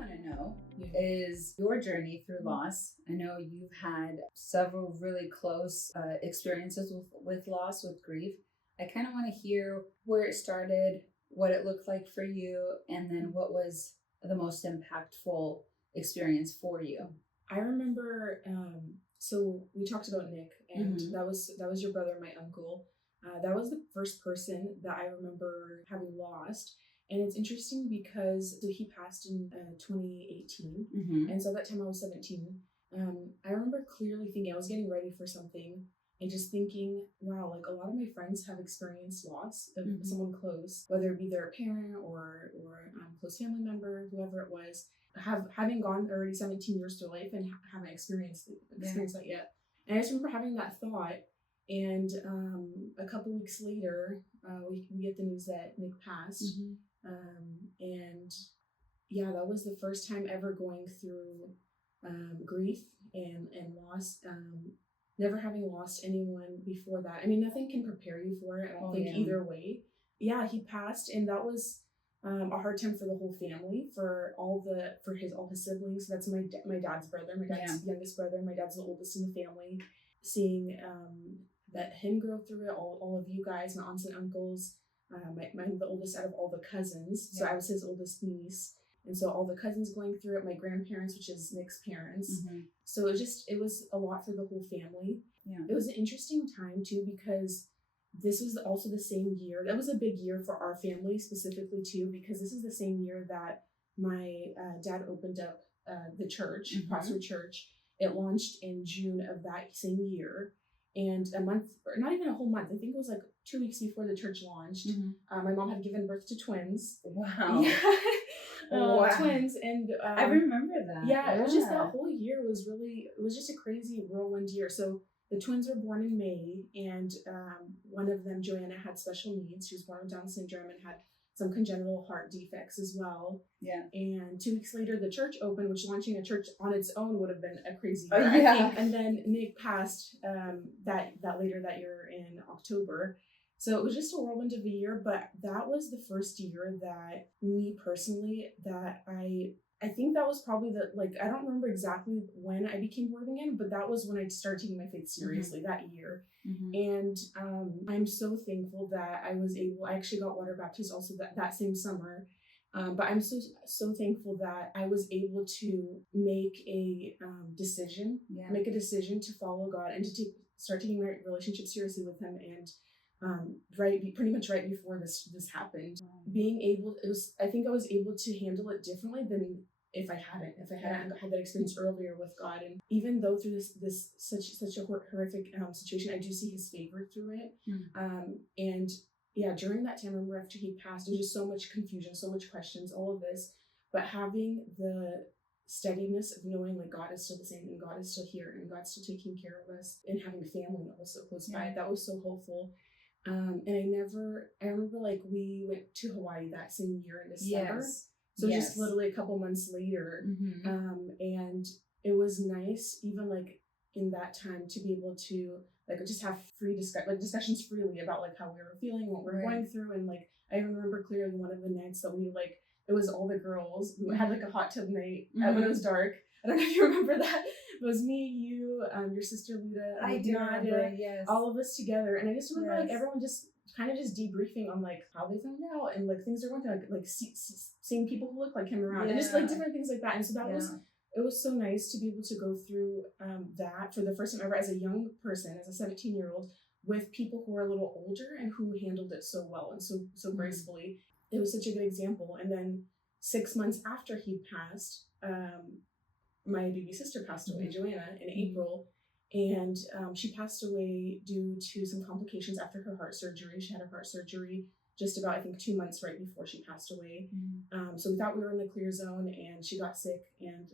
want to know is your journey through loss. I know you've had several really close experiences with loss, with grief. I kind of want to hear where it started, what it looked like for you, and then what was the most impactful experience for you. I remember, so we talked about Nick, and that was your brother, my uncle. That was the first person that I remember having lost. And it's interesting because he passed in 2018. And so at that time I was 17. I remember clearly thinking I was getting ready for something and just thinking, wow, like a lot of my friends have experienced loss of someone close, whether it be their parent or close family member, whoever it was, having gone already 17 years through life and haven't experienced that yet. And I just remember having that thought. And a couple weeks later, we get the news that Nick passed. And yeah, that was the first time ever going through grief and loss. Never having lost anyone before that. I mean, nothing can prepare you for it. I don't think either way. Yeah, he passed, and that was a hard time for the whole family, for all his siblings. That's my dad's brother, my dad's youngest brother. My dad's the oldest in the family. Seeing that him grow through it, all of you guys, my aunts and uncles. I'm the oldest out of all the cousins, so I was his oldest niece. And so all the cousins going through it, my grandparents, which is Nick's parents. So it was a lot for the whole family. Yeah. It was an interesting time too, because this was also the same year. That was a big year for our family specifically too, because this is the same year that my dad opened up the church, Prosper Church. It launched in June of that same year. And a month, or not even a whole month, I think it was like 2 weeks before the church launched, my mom had given birth to twins. Wow. Yeah. Twins. And I remember that. Yeah, it was just that whole year it was just a crazy whirlwind year. So the twins were born in May, and one of them, Joanna, had special needs. She was born with Down syndrome and had some congenital heart defects as well. Yeah. And 2 weeks later, the church opened, which launching a church on its own would have been a crazy year, I think. And then Nick passed that later that year in October. So it was just a whirlwind of a year, but that was the first year that me personally, that I think that was probably I don't remember exactly when I became born again, but that was when I started taking my faith seriously that year. And I'm so thankful that I actually got water baptized also that same summer. But I'm so thankful that I was able to make a decision to follow God and to start taking my relationship seriously with Him. And pretty much right before this happened, I think I was able to handle it differently than if I hadn't had that experience earlier with God. And even though through this such a horrific situation, I do see His favor through it. And yeah, during that time, I remember after he passed, there was just so much confusion, so much questions, all of this, but having the steadiness of knowing like God is still the same and God is still here and God's still taking care of us, and having family also close by, that was so hopeful. And I remember like we went to Hawaii that same year in December. So just literally a couple months later. And it was nice, even like in that time, to be able to like just have discussions freely about like how we were feeling, what we were going through. And like I remember clearly one of the nights that it was all the girls. We had like a hot tub night when it was dark. I don't know if you remember that. It was me, you, your sister Luda, I do remember, all of us together. And I just remember like everyone just kind of just debriefing on like how they found out and like things they're going through, like seeing people who look like him around and just like different things like that. And so that it was so nice to be able to go through that for the first time ever as a young person, as a 17-year-old, with people who were a little older and who handled it so well and so gracefully. It was such a good example. And then 6 months after he passed, my baby sister passed away, Joanna, in April. And she passed away due to some complications after her heart surgery. She had her heart surgery just about, I think, 2 months right before she passed away. So we thought we were in the clear zone, and she got sick and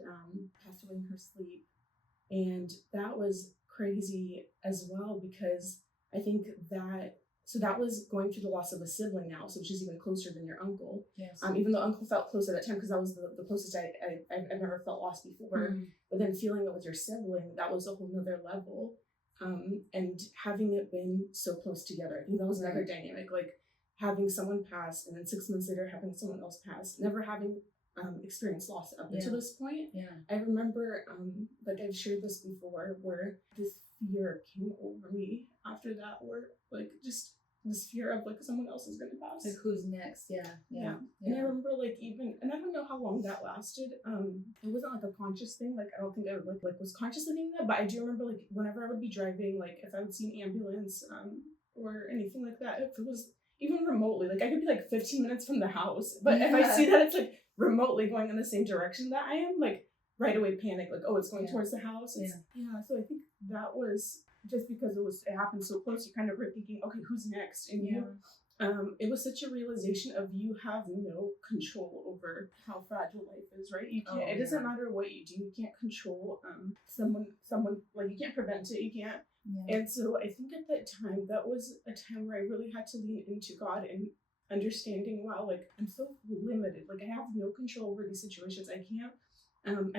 passed away in her sleep. And that was crazy as well, because I think that was going through the loss of a sibling now, so which is even closer than your uncle. Yes. Even though uncle felt close at that time, because that was the closest I've never felt lost before. But then feeling it with your sibling, that was a whole nother level. And having it been so close together, I think that was another dynamic. Like having someone pass, and then 6 months later having someone else pass, never having experienced loss up Yeah. until this point. Yeah. I remember, like I've shared this before, where this fear came over me after that, where like just this fear of like someone else is gonna pass. Like who's next? Yeah. And I remember like and I don't know how long that lasted. It wasn't like a conscious thing. Like I don't think I like was consciously thinking that, but I do remember like whenever I would be driving, like if I would see an ambulance, or anything like that, if it was even remotely, like I could be like 15 minutes from the house, but if I see that it's like remotely going in the same direction that I am, like right away panic, like, oh, it's going towards the house. So I think that was just because it happened so close, you kind of were thinking, okay, who's next? And it was such a realization of you have no control over how fragile life is, right? You can't, it doesn't matter what you do, you can't control someone, like you can't prevent it, you can't. And so I think at that time, that was a time where I really had to lean into God and understanding, wow, like I'm so limited, like I have no control over these situations. I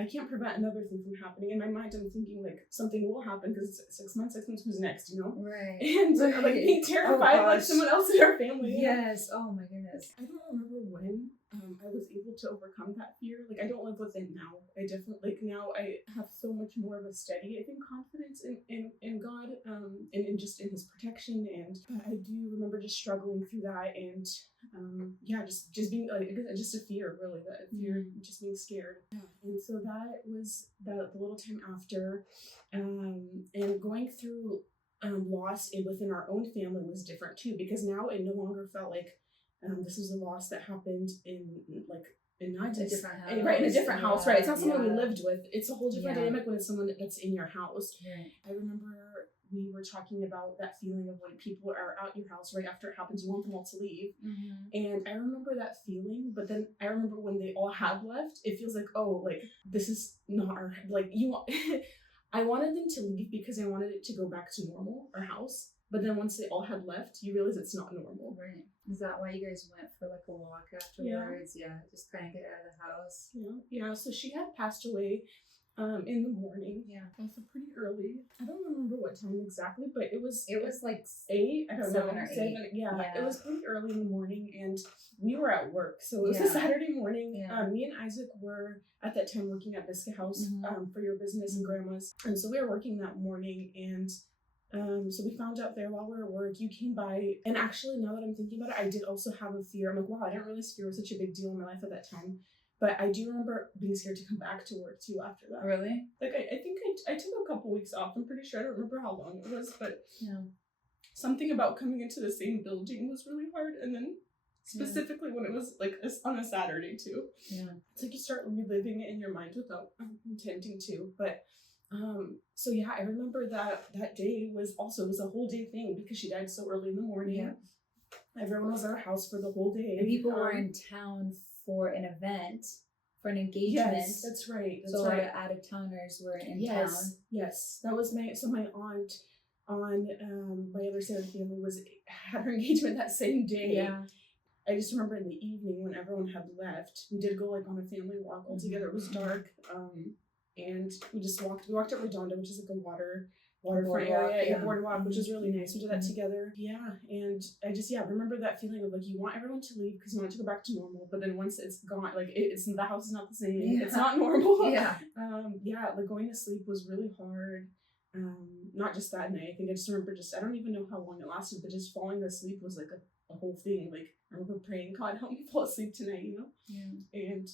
can't prevent another thing from happening. In my mind, I'm thinking like something will happen because it's 6 months, who's next, you know? Right. And like being terrified like someone else in our family. Yes. Oh my goodness. I don't remember when I was able to overcome that fear. Like I don't live with it now. I definitely, like now I have so much more of a steady, I think, confidence in God, and in just in his protection. And I do remember just struggling through that, and just being like, just a fear, really, that fear, just being scared. And so that was the little time after, and going through loss within our own family was different too, because now it no longer felt like this was a loss that happened in not a different house. Right, in a different house, right? It's not someone we lived with. It's a whole different dynamic when it's someone that's in your house. Right. I remember we were talking about that feeling of when people are out your house right after it happens, you want them all to leave. And I remember that feeling, but then I remember when they all had left, it feels like, oh, like this is not our, like you want, I wanted them to leave because I wanted it to go back to normal, our house. But then once they all had left, you realize it's not normal. Right. Is that why you guys went for like a walk afterwards? Yeah. Just kind of get out of the house. Yeah. So she had passed away in the morning. Yeah. Also pretty early. I don't remember what time exactly, but it was like 8. I don't know. 7 or 8. Yeah. It was pretty early in the morning, and we were at work. So it was a Saturday morning. Me and Isaac were at that time working at Biscuit House for your business and grandma's. And so we were working that morning, and so we found out there while we were at work, you came by, and actually now that I'm thinking about it, I did also have a fear. I'm like, wow, I didn't realize fear was such a big deal in my life at that time. But I do remember being scared to come back to work too after that. Really? Like I think I took a couple weeks off. I'm pretty sure. I don't remember how long it was, but something about coming into the same building was really hard. And then specifically when it was like on a Saturday too. Yeah. It's like you start reliving it in your mind without intending to. But so yeah, I remember that day was a whole day thing because she died so early in the morning. Yeah. Everyone was at our house for the whole day. And people were in town for an event, for an engagement. Yes, that's right. So a lot of out-of-towners were in town. Yes, that was my aunt on my other side of the family had her engagement that same day. Yeah. I just remember in the evening when everyone had left, we did go like on a family walk all together. It was dark, and we walked up Redondo, which is like a waterfront area, boardwalk, which is really nice. We did that together. Yeah. And I just, remember that feeling of like, you want everyone to leave because you want it to go back to normal. But then once it's gone, like the house is not the same. Yeah. It's not normal. Yeah. Like going to sleep was really hard. Not just that night. I think I just remember I don't even know how long it lasted, but just falling asleep was like a whole thing. Like I remember praying, God, help me fall asleep tonight, you know? Yeah. And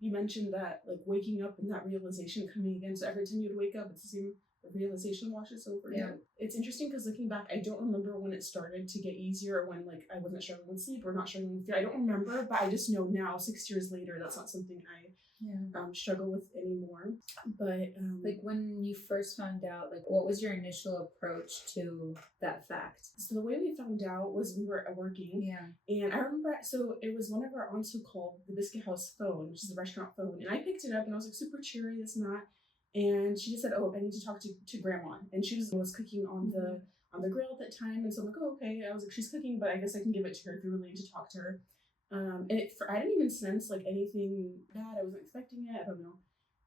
you mentioned that like waking up and that realization coming again. So every time you'd wake up, it's the same. The realization washes over. Yeah. It's interesting because looking back, I don't remember when it started to get easier, or when like I wasn't struggling with sleep or not struggling with fear. I don't remember, but I just know now, 6 years later, that's not something I struggle with anymore. But like when you first found out, like what was your initial approach to that fact? So the way we found out was we were working. Yeah. And I remember, so it was one of our aunts who called the Biscuit House phone, which is the restaurant phone, and I picked it up and I was like super cheery, this and that. And she just said, oh, I need to talk to grandma. And she was cooking on the grill at that time. And so I'm like, oh, okay. I was like, she's cooking, but I guess I can give it to her if you're willing to talk to her. And I didn't even sense like anything bad. I wasn't expecting it. I don't know.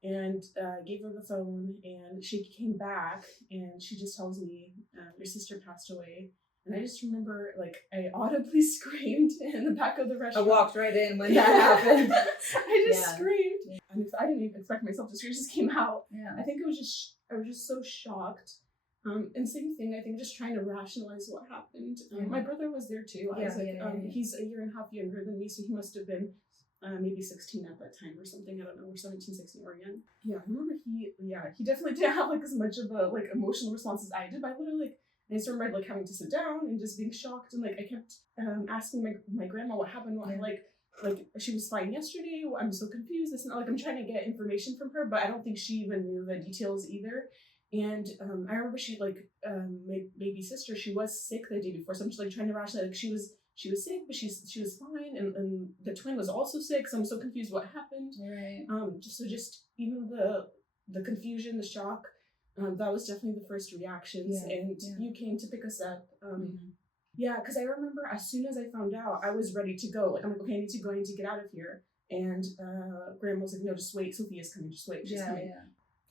And gave her the phone, and she came back and she just tells me, your sister passed away. And I just remember, like, I audibly screamed in the back of the I restaurant. walked right in when that happened. I just screamed. And I didn't even expect myself to scream. It just came out. Yeah. I think I was just so shocked. And same thing, I think just trying to rationalize what happened. My brother was there too. I was like, he's a year and a half younger than me, so he must have been maybe 16 at that time or something. I don't know, or 17, 16 or young. Yeah, I remember he definitely didn't have like as much of a like emotional response as I did. But I literally like, I just remember like having to sit down and just being shocked, and like I kept asking my grandma what happened. Like she was fine yesterday. I'm so confused. It's not like I'm trying to get information from her, but I don't think she even knew the details either. And I remember she my baby sister, she was sick the day before, so I'm just like trying to rationalize, like she was sick, but she was fine, and the twin was also sick, so I'm so confused what happened. Right. Just even the confusion, the shock, that was definitely the first reactions. And you came to pick us up. Yeah, because I remember as soon as I found out, I was ready to go. Like I'm like, okay, I need to go, I need to get out of here. And Grandma was like, no, just wait. Sophia's coming. Just wait. She's coming.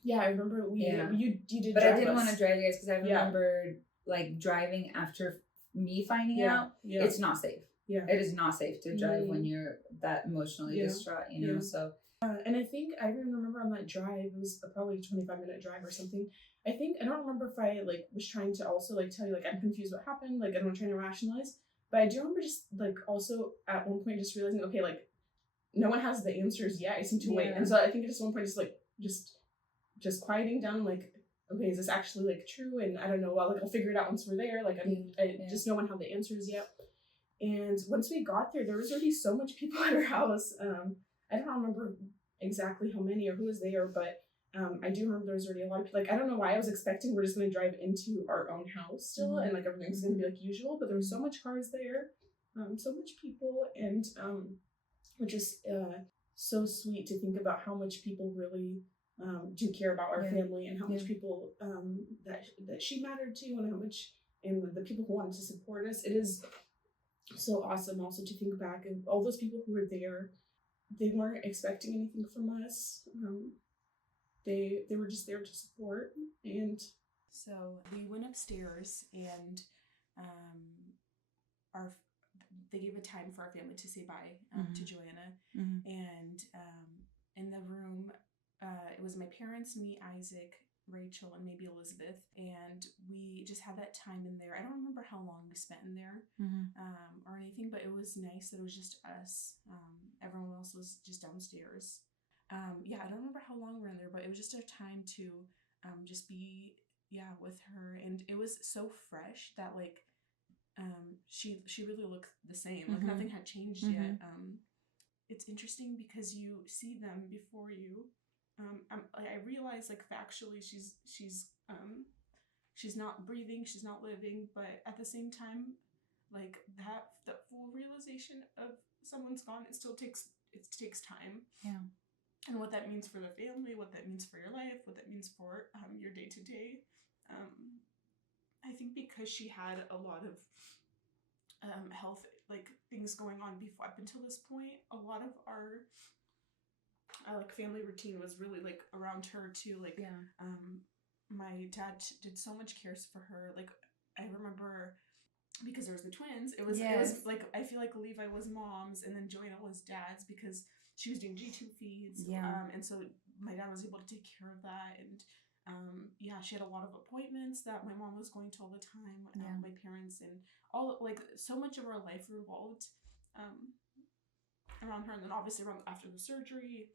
Yeah, I remember you did. But I didn't want to drive you guys because I remembered like driving after me finding out. Yeah. It's not safe. Yeah, it is not safe to drive when you're that emotionally distraught. You know, so. And I think I even remember on that drive, it was probably a 25-minute drive or something. I don't remember if I like was trying to also like tell you like I'm confused what happened, like I'm trying to rationalize. But I do remember just like also at one point just realizing, okay, like no one has the answers yet. I seem to wait, and so I think at just one point just quieting down, like, okay, is this actually like true? And I don't know, well, like I'll figure it out once we're there. Like just no one had the answers yet. And once we got there was already so much people at our house. I don't remember exactly how many or who was there, but I do remember there was already a lot of people. Like I don't know why I was expecting we're just going to drive into our own house still, and like everything's going to be like usual. But there was so much cars there, so much people, and which is so sweet to think about how much people really. Do care about our family, and how much people that she mattered to, and how much, and the people who wanted to support us. It is so awesome also to think back, and all those people who were there, they weren't expecting anything from us. They were just there to support. And so we went upstairs, and they gave a time for our family to say bye to Joanna, and in the room. It was my parents, me, Isaac, Rachel, and maybe Elizabeth, and we just had that time in there. I don't remember how long we spent in there or anything, but it was nice that it was just us. Everyone else was just downstairs. I don't remember how long we were in there, but it was just a time to just be with her, and it was so fresh that like she really looked the same. Like nothing had changed yet. It's interesting because you see them before you. I realize like factually she's not breathing, she's not living, but at the same time, like the full realization of someone's gone, it takes time. Yeah. And what that means for the family, what that means for your life, what that means for your day to day. I think because she had a lot of health like things going on before up until this point, a lot of our like family routine was really like around her too. Like my dad did so much cares for her. Like I remember because there was the twins, it was like I feel like Levi was mom's and then Joanna was dad's because she was doing G2 feeds. And so my dad was able to take care of that, and she had a lot of appointments that my mom was going to all the time. My parents, and all like so much of our life revolved around her, and then obviously around after the surgery,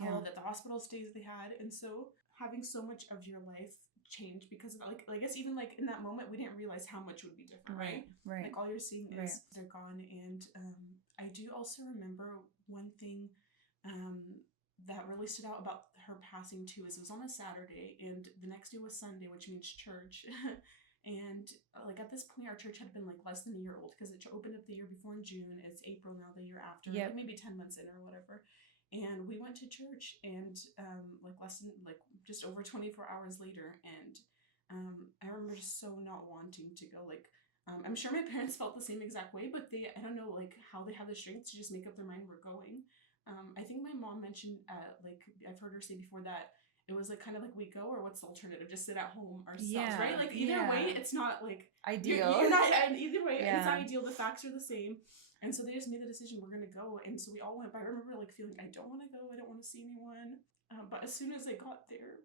all of the hospital stays they had, and so having so much of your life change because of that, like I guess even like in that moment we didn't realize how much would be different, right? Like all you're seeing is they're gone, and I do also remember one thing that really stood out about her passing too is it was on a Saturday, and the next day was Sunday, which means church. And like at this point our church had been like less than a year old because it opened up the year before in June. It's April now, the year after, like maybe 10 months in or whatever. And we went to church, and like less than like just over 24 hours later, and I remember just so not wanting to go. Like I'm sure my parents felt the same exact way, but I don't know like how they had the strength to just make up their mind we're going. I think my mom mentioned like I've heard her say before that it was like kind of like we go, or what's the alternative? Just sit at home ourselves, right? Like either way, it's not like ideal. You're not, and either way, it's not ideal. The facts are the same. And so they just made the decision, we're going to go. And so we all went, but I remember like feeling, I don't want to go. I don't want to see anyone. But as soon as I got there,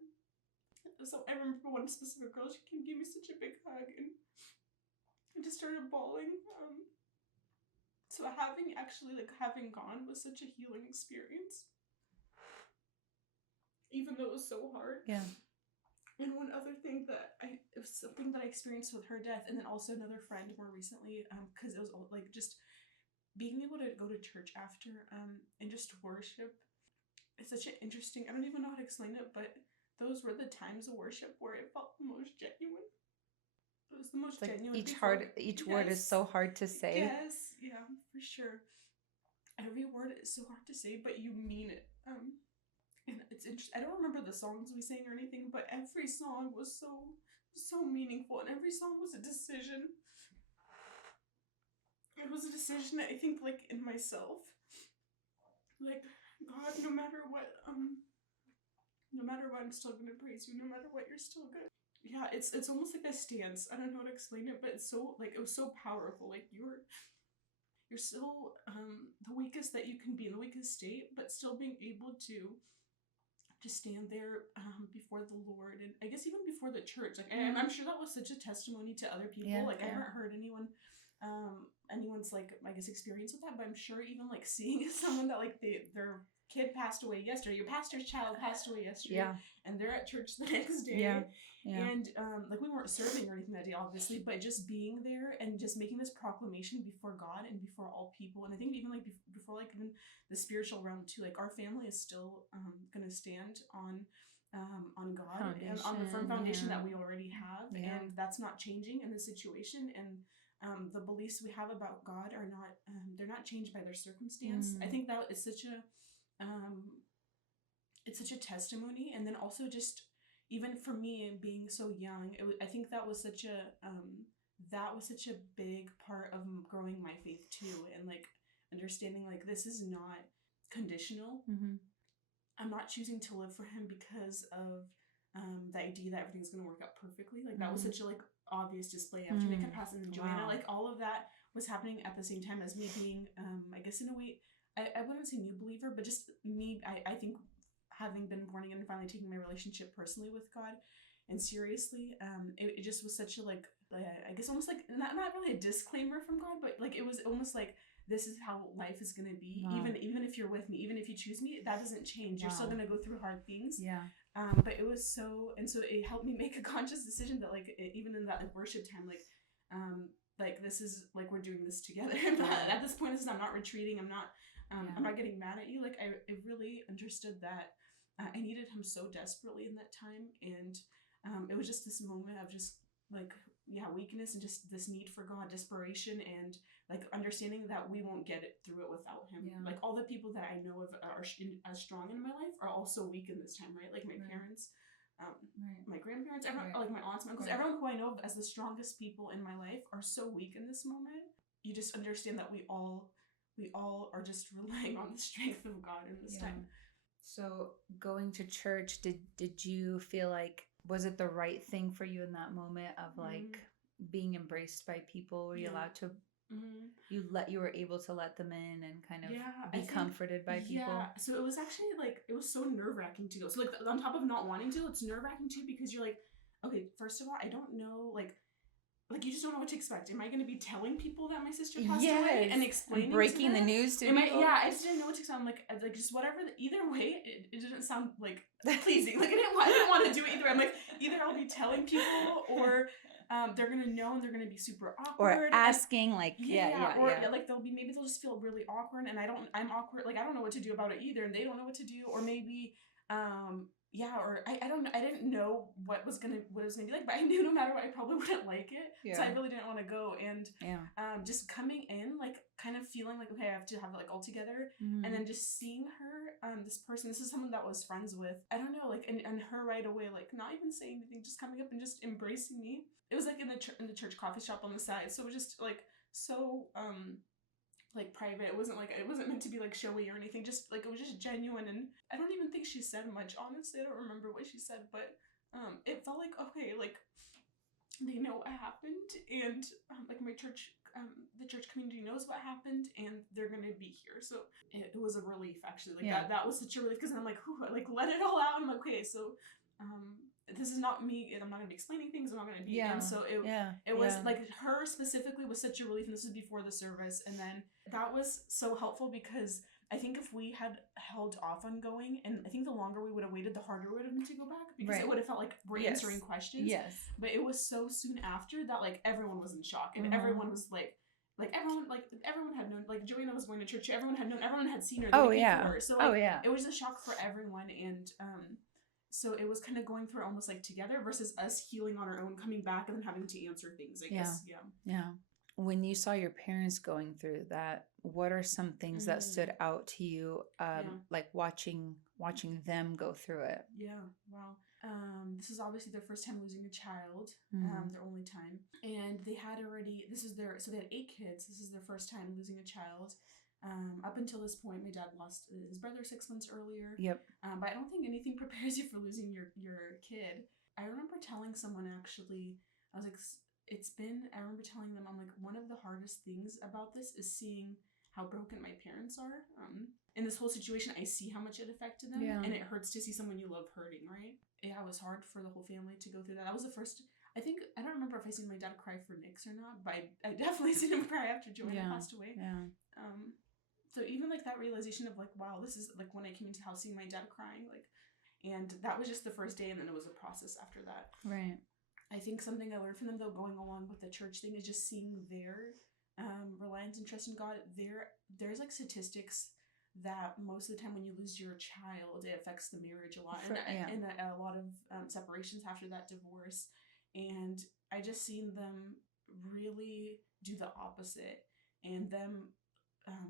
so I remember one specific girl, she came, gave me such a big hug, and I just started bawling. So having gone was such a healing experience. Even though it was so hard. Yeah. And one other thing it was something that I experienced with her death, and then also another friend more recently, because it was like just being able to go to church after, and just worship. It's such an interesting, I don't even know how to explain it, but those were the times of worship where it felt the most genuine. It was the most genuine. Each word is so hard to say. Yes, yeah, for sure. Every word is so hard to say, but you mean it. And it's interesting. I don't remember the songs we sang or anything, but every song was so meaningful, and every song was a decision. It was a decision, I think, like in myself. Like, God, no matter what, I'm still gonna praise you. No matter what, you're still good. Yeah, it's almost like a stance. I don't know how to explain it, but it's so like it was so powerful. Like you're still the weakest that you can be in the weakest state, but still being able to stand there before the Lord, and I guess even before the church. Like I'm sure that was such a testimony to other people. I haven't heard anyone's like, I guess, experience with that, but I'm sure even like seeing someone that like their kid passed away yesterday, your pastor's child passed away yesterday, and they're at church the next day, and like we weren't serving or anything that day, obviously, but just being there and just making this proclamation before God and before all people. And I think even like before like even the spiritual realm too, like our family is still gonna stand on God and on the firm foundation that we already have, and that's not changing in this situation. And the beliefs we have about God are not they're not changed by their circumstance. I think that is such a it's such a testimony. And then also just even for me being so young, I think that was such a big part of growing my faith too, and like understanding like this is not conditional. I'm not choosing to live for him because of the idea that everything's going to work out perfectly. Like that was such a like obvious display after Nick had passed, and Joanna, like all of that was happening at the same time as me being I guess in a way, I wouldn't say new believer, but just me, I think having been born again and finally taking my relationship personally with God and seriously, it just was such a like I guess almost like not really a disclaimer from God, but like it was almost like this is how life is going to be. Even if you're with me, even if you choose me, that doesn't change. You're still going to go through hard things. But it was so it helped me make a conscious decision that like even in that like worship time, like this is like we're doing this together. At this point, I'm not retreating. I'm not getting mad at you. Like I really understood that I needed him so desperately in that time, and it was just this moment of just like weakness and just this need for God, desperation, and like understanding that we won't get it through it without him. Like all the people that I know of are as strong in my life are also weak in this time, right? Like my parents, my grandparents, everyone, like my aunts, my uncles, everyone who I know of as the strongest people in my life are so weak in this moment. You just understand that we all are just relying on the strength of God in this time. So going to church, did you feel like, was it the right thing for you in that moment of like being embraced by people? Were you allowed to, you were able to let them in and kind of be comforted by people? Yeah, so it was actually like, it was so nerve-wracking to go. So like on top of not wanting to, it's nerve-wracking too, because you're like, okay, first of all, I don't know, like you just don't know what to expect. Am I going to be telling people that my sister passed away and explaining and breaking the news to people? I just didn't know what to expect. I'm like just whatever. Either way, it didn't sound like pleasing. Like I didn't want to do it either. I'm like, either I'll be telling people, or they're gonna know and they're gonna be super awkward, or asking like like they'll just feel really awkward, and I'm awkward. Like I don't know what to do about it either, and they don't know what to do, or maybe or I don't know. I didn't know what it was gonna be like, but I knew no matter what, I probably wouldn't like it. So I really didn't want to go. And just coming in, like kind of feeling like, okay, I have to have it like all together, and then just seeing her, this person, this is someone that I was friends with. I don't know, like and her right away, like not even saying anything, just coming up and just embracing me. It was like in the church coffee shop on the side, so it was just like so like private. It wasn't meant to be like showy or anything. Just like, it was just genuine. And I don't even think she said much, honestly. I don't remember what she said, but it felt like, okay, like they know what happened, and like my church, the church community knows what happened, and they're gonna be here. So it was a relief, actually. Like that was such a relief, because I'm like, whew, like let it all out. I'm like, okay, so this is not me, and I'm not gonna be explaining things. I'm not gonna be. And so it was like, her specifically was such a relief, and this was before the service, and then that was so helpful, because I think if we had held off on going, and I think the longer we would have waited, the harder it would have been to go back, because it would have felt like we're answering questions. Yes. But it was so soon after that, like, everyone was in shock, and everyone was everyone had known, like, Joanna was going to church, everyone had seen her the week before. So like, it was a shock for everyone, and so it was kind of going through almost like together, versus us healing on our own, coming back and then having to answer things, I guess. Yeah. When you saw your parents going through that, what are some things that stood out to you, like watching them go through it? Yeah, wow. This is obviously their first time losing a child, their only time. And they had already, so they had 8 kids. This is their first time losing a child. Up until this point, my dad lost his brother 6 months earlier. Yep. But I don't think anything prepares you for losing your kid. I remember telling someone, actually, I was like, I remember telling them, I'm like, one of the hardest things about this is seeing how broken my parents are. In this whole situation, I see how much it affected them, and it hurts to see someone you love hurting, right? Yeah, it was hard for the whole family to go through that. That was the first, I don't remember if I seen my dad cry for Nick's or not, but I definitely seen him cry after Joanna passed away. Yeah. So even like that realization of like, wow, this is like when I came into the house seeing my dad crying, like, and that was just the first day, and then it was a process after that. Right. I think something I learned from them, though, going along with the church thing, is just seeing their reliance and trust in God. There's like statistics that most of the time when you lose your child, it affects the marriage a lot, and a lot of separations after that divorce. And I just seen them really do the opposite, and them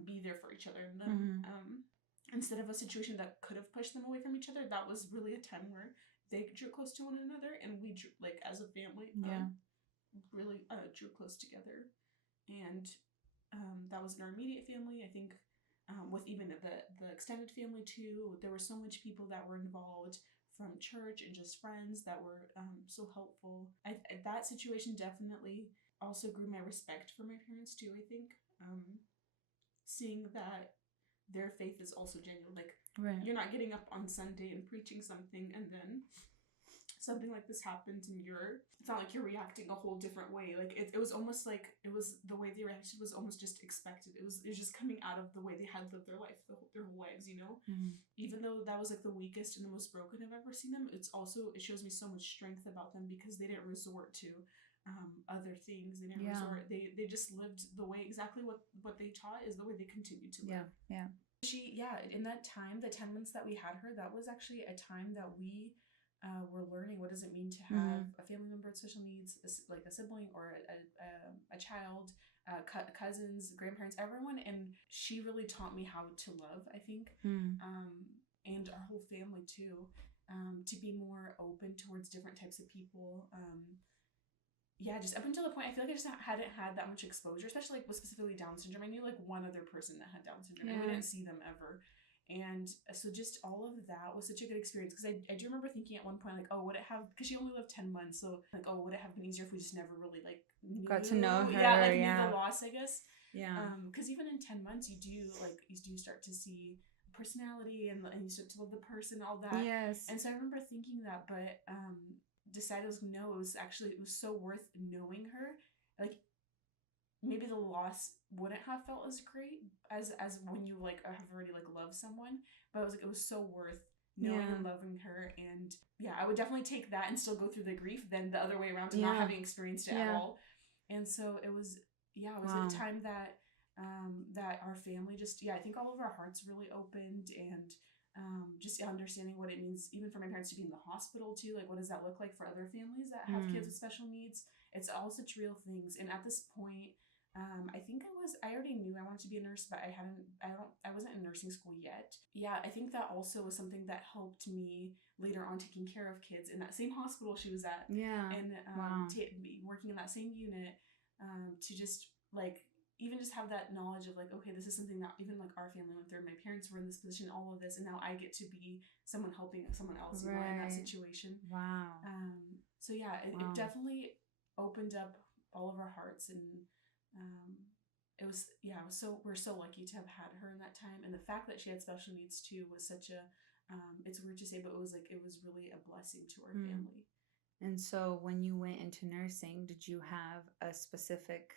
be there for each other, and them instead of a situation that could have pushed them away from each other, that was really a time where they drew close to one another, and we drew, like, as a family, really drew close together. And that was in our immediate family. I think with even the extended family too, there were so much people that were involved from church and just friends that were so helpful. That situation definitely also grew my respect for my parents too, I think. Seeing that their faith is also genuine. Like, you're not getting up on Sunday and preaching something, and then something like this happens, and it's not like you're reacting a whole different way. Like, it was almost like, the way they reacted was almost just expected. It was just coming out of the way they had lived their life, their whole lives, you know? Even though that was like the weakest and the most broken I've ever seen them, it shows me so much strength about them, because they didn't resort to other things. They didn't resort. They just lived the way, exactly what they taught is the way they continue to live. In that time, the 10 months that we had her, that was actually a time that we were learning what does it mean to have a family member with special needs, like a sibling or a child, cousins, grandparents, everyone. And she really taught me how to love, I think, and our whole family too, to be more open towards different types of people. Just up until the point, I feel like I just hadn't had that much exposure, especially like with specifically Down syndrome. I knew like one other person that had Down syndrome, and we didn't see them ever. And so just all of that was such a good experience, because I do remember thinking at one point, like, oh, would it have, because she only lived 10 months, so like, oh, would it have been easier if we just never really like got to know her? Knew the loss, I guess. Because even in 10 months, you do start to see personality, and you start to love the person, all that. Yes. And so I remember thinking that, but decided it was so worth knowing her. Like, maybe the loss wouldn't have felt as great as when you like have already like loved someone, but it was so worth knowing and loving her. And I would definitely take that and still go through the grief than the other way around, to not having experienced it at all. And so it was a time that that our family just I think all of our hearts really opened, and just understanding what it means, even for my parents to be in the hospital too. Like, what does that look like for other families that have kids with special needs? It's all such real things. And at this point, I think I already knew I wanted to be a nurse, but I wasn't in nursing school yet. I think that also was something that helped me later on, taking care of kids in that same hospital she was at. And working in that same unit, to just like even just have that knowledge of like, okay, this is something that even like our family went through. My parents were in this position, all of this, and now I get to be someone helping someone else, you know, in that situation. Wow. So yeah, it definitely opened up all of our hearts, and it was we're so lucky to have had her in that time, and the fact that she had special needs too was such a it's weird to say, but it was really a blessing to our family. And so when you went into nursing, did you have a specific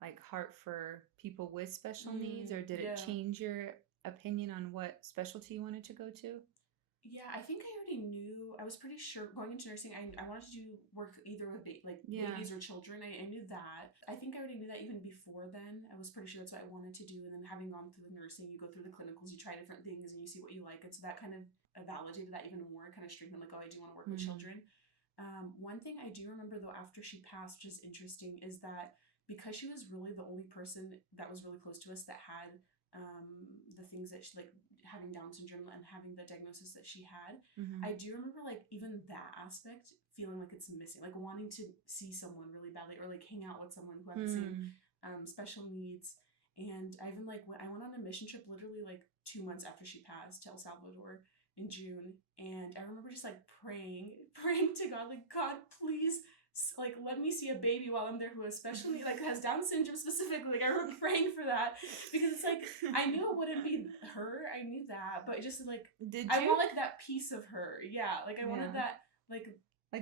like heart for people with special needs, or did it change your opinion on what specialty you wanted to go to? Yeah, I think I already knew. I was pretty sure going into nursing, I wanted to do work either with babies or children. I knew that. I think I already knew that even before then. I was pretty sure that's what I wanted to do. And then having gone through the nursing, you go through the clinicals, you try different things, and you see what you like. And so that kind of validated that even more, kind of strengthened like, oh, I do want to work with children. One thing I do remember though after she passed, which is interesting, is that because she was really the only person that was really close to us that had the things that she, like having Down syndrome and having the diagnosis that she had, I do remember like even that aspect feeling like it's missing, like wanting to see someone really badly or like hang out with someone who had the same special needs. And I even like I went on a mission trip literally like 2 months after she passed to El Salvador in June, and I remember just like praying to God, like, God, please, like, let me see a baby while I'm there who especially like has Down syndrome specifically. Like I remember praying for that because it's like I knew it wouldn't be her, I knew that, but just like I want like that piece of her. Yeah, like I wanted that like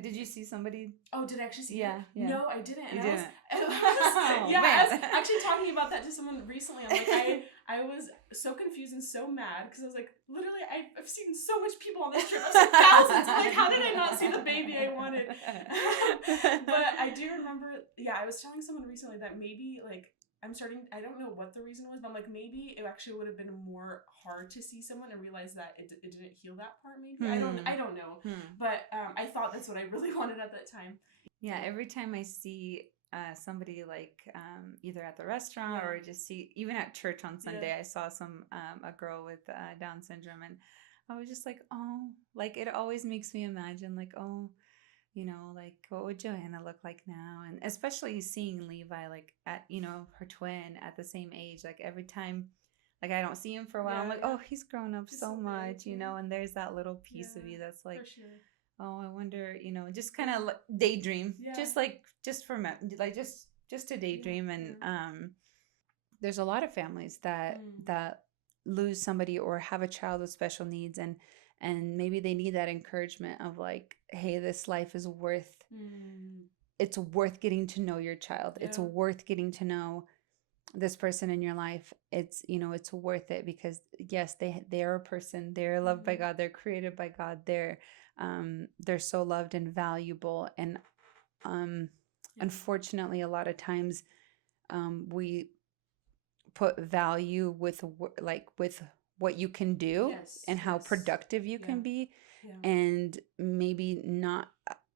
did you see somebody? Oh, did I actually see it? Yeah. No, I didn't. You and didn't. I was actually talking about that to someone recently. I'm like, I was so confused and so mad because I was like, literally, I've seen so much people on this trip. I've seen thousands. I'm like, how did I not see the baby I wanted? But I do remember, I was telling someone recently that maybe like I don't know what the reason was, but I'm like, maybe it actually would have been more hard to see someone and realize that it didn't heal that part. Maybe I don't know, but I thought that's what I really wanted at that time. Yeah, every time I see somebody like either at the restaurant or just see even at church on Sunday, I saw a girl with Down syndrome, and I was just like, oh, like it always makes me imagine like, oh, you know, like what would Joanna look like now? And especially seeing Levi like at, you know, her twin at the same age, like every time like I don't see him for a while, I'm like, oh, he's grown up so much, you know, and there's that little piece of you that's like, oh, I wonder, you know, just kind of daydream, just to daydream. And there's a lot of families that lose somebody or have a child with special needs, and maybe they need that encouragement of like, hey, this life is worth it's worth getting to know your child. It's worth getting to know this person in your life. It's, you know, it's worth it because yes, they are a person. They're loved by God. They're created by God. They're so loved and valuable. And unfortunately, a lot of times we put value with what you can do and how productive you can be, and maybe not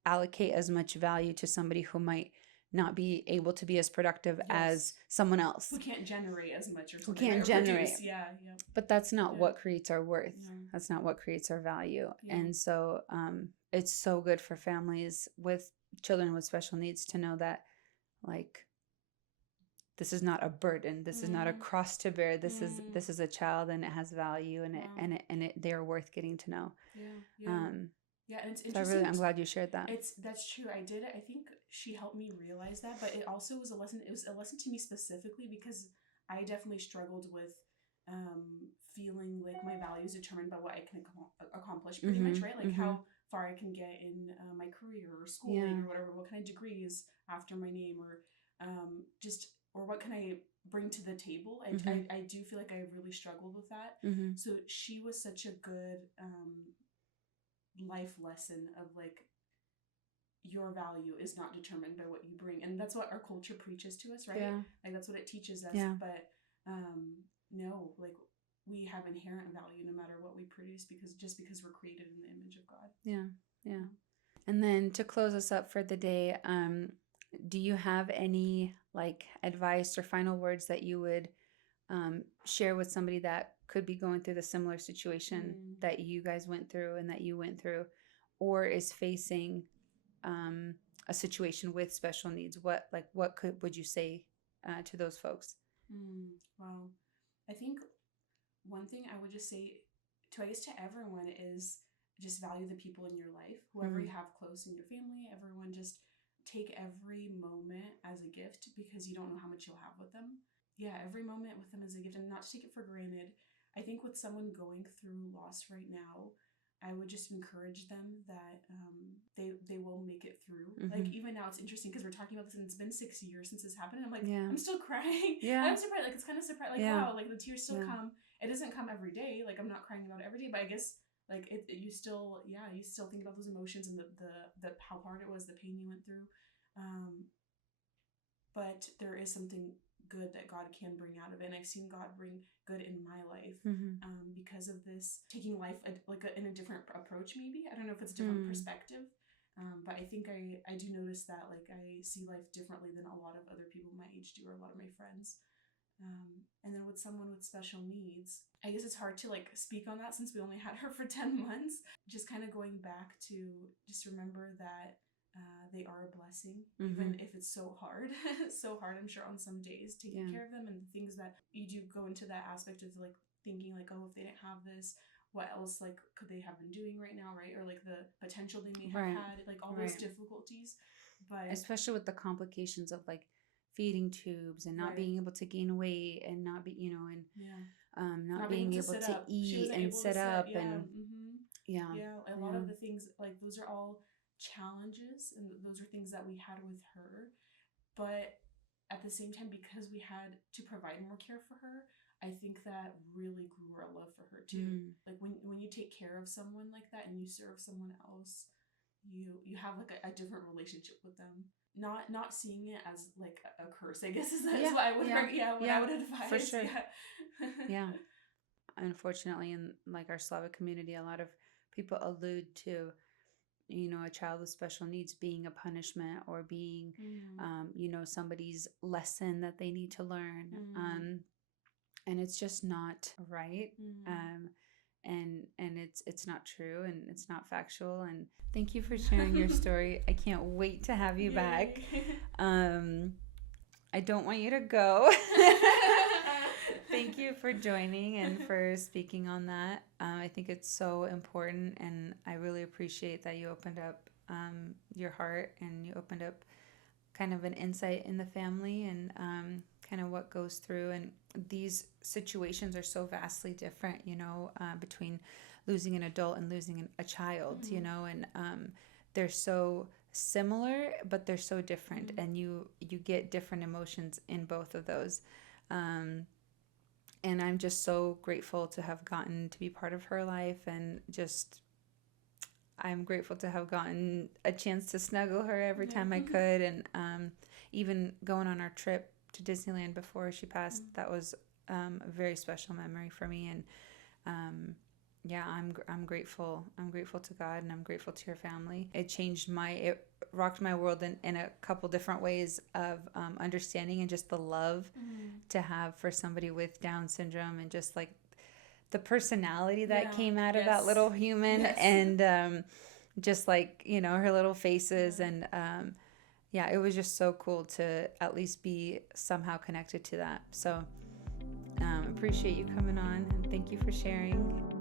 allocate as much value to somebody who might not be able to be as productive as someone else who can't generate as much or who can't generate produce. But that's not what creates our worth. That's not what creates our value. And so it's so good for families with children with special needs to know that like this is not a burden, this is not a cross to bear, this is a child, and it has value, and it they're worth getting to know. And it's so interesting. I'm glad you shared that. That's true. I think she helped me realize that, but it also was a lesson. It was a lesson to me specifically because I definitely struggled with feeling like my value is determined by what I can accomplish, pretty much, right? Like how far I can get in my career or schooling or whatever, what kind of degrees after my name, or or what can I bring to the table. I do feel like I really struggled with that. So she was such a good life lesson of like, your value is not determined by what you bring, and that's what our culture preaches to us, right? Like that's what it teaches us. But no, like we have inherent value no matter what we produce, because we're created in the image of God. And then to close us up for the day, do you have any like advice or final words that you would share with somebody that could be going through the similar situation that you guys went through and that you went through, or is facing a situation with special needs? What would you say to those folks? Wow. I think one thing I would just say to everyone is just value the people in your life, whoever you have close in your family, everyone. Just take every moment as a gift, because you don't know how much you'll have with them. Yeah, every moment with them is a gift, and not to take it for granted. I think with someone going through loss right now, I would just encourage them that they will make it through. Like, even now, it's interesting because we're talking about this, and it's been 6 years since this happened. And I'm like, I'm still crying. I'm surprised. Like, it's kind of surprised. Like, wow, like the tears still come. It doesn't come every day. Like, I'm not crying about it every day, but I guess like you still think about those emotions and the how hard it was, the pain you went through. But there is something good that God can bring out of it, and I've seen God bring good in my life because of this, taking life in a different approach. Maybe, I don't know if it's a different perspective, but I think I do notice that, like, I see life differently than a lot of other people my age do, or a lot of my friends. And then with someone with special needs, I guess it's hard to like speak on that since we only had her for 10 months. Just kind of going back to just remember that they are a blessing, even if it's so hard. So hard, I'm sure, on some days, taking care of them, and the things that you do go into that aspect of like thinking like, oh, if they didn't have this, what else like could they have been doing right now, right? Or like the potential they may have had, like all those difficulties. But especially with the complications of like feeding tubes and not being able to gain weight, and not be, not being able to eat and sit up, and a lot of the things, like, those are all challenges, and those are things that we had with her. But at the same time, because we had to provide more care for her, I think that really grew our love for her too. Like, when you take care of someone like that and you serve someone else, you have like a different relationship with them. Not seeing it as like a curse, I guess, is what I would I would advise. For sure. Unfortunately, in like our Slavic community, a lot of people allude to, a child with special needs being a punishment, or being, somebody's lesson that they need to learn. And it's just not right. And it's not true, and it's not factual. And thank you for sharing your story. I can't wait to have you back. I don't want you to go. Thank you for joining and for speaking on that. I think it's so important, and I really appreciate that you opened up your heart, and you opened up kind of an insight in the family, and kind of what goes through. And these situations are so vastly different, between losing an adult and losing a child, and they're so similar, but they're so different, and you get different emotions in both of those. And I'm just so grateful to have gotten to be part of her life, and just I'm grateful to have gotten a chance to snuggle her every time I could. And even going on our trip to Disneyland before she passed, that was a very special memory for me. And I'm grateful. I'm grateful to God, and I'm grateful to your family. It rocked my world in a couple different ways of understanding, and just the love to have for somebody with Down syndrome, and just like the personality that came out of that little human, and just like, her little faces, and it was just so cool to at least be somehow connected to that. So appreciate you coming on, and thank you for sharing.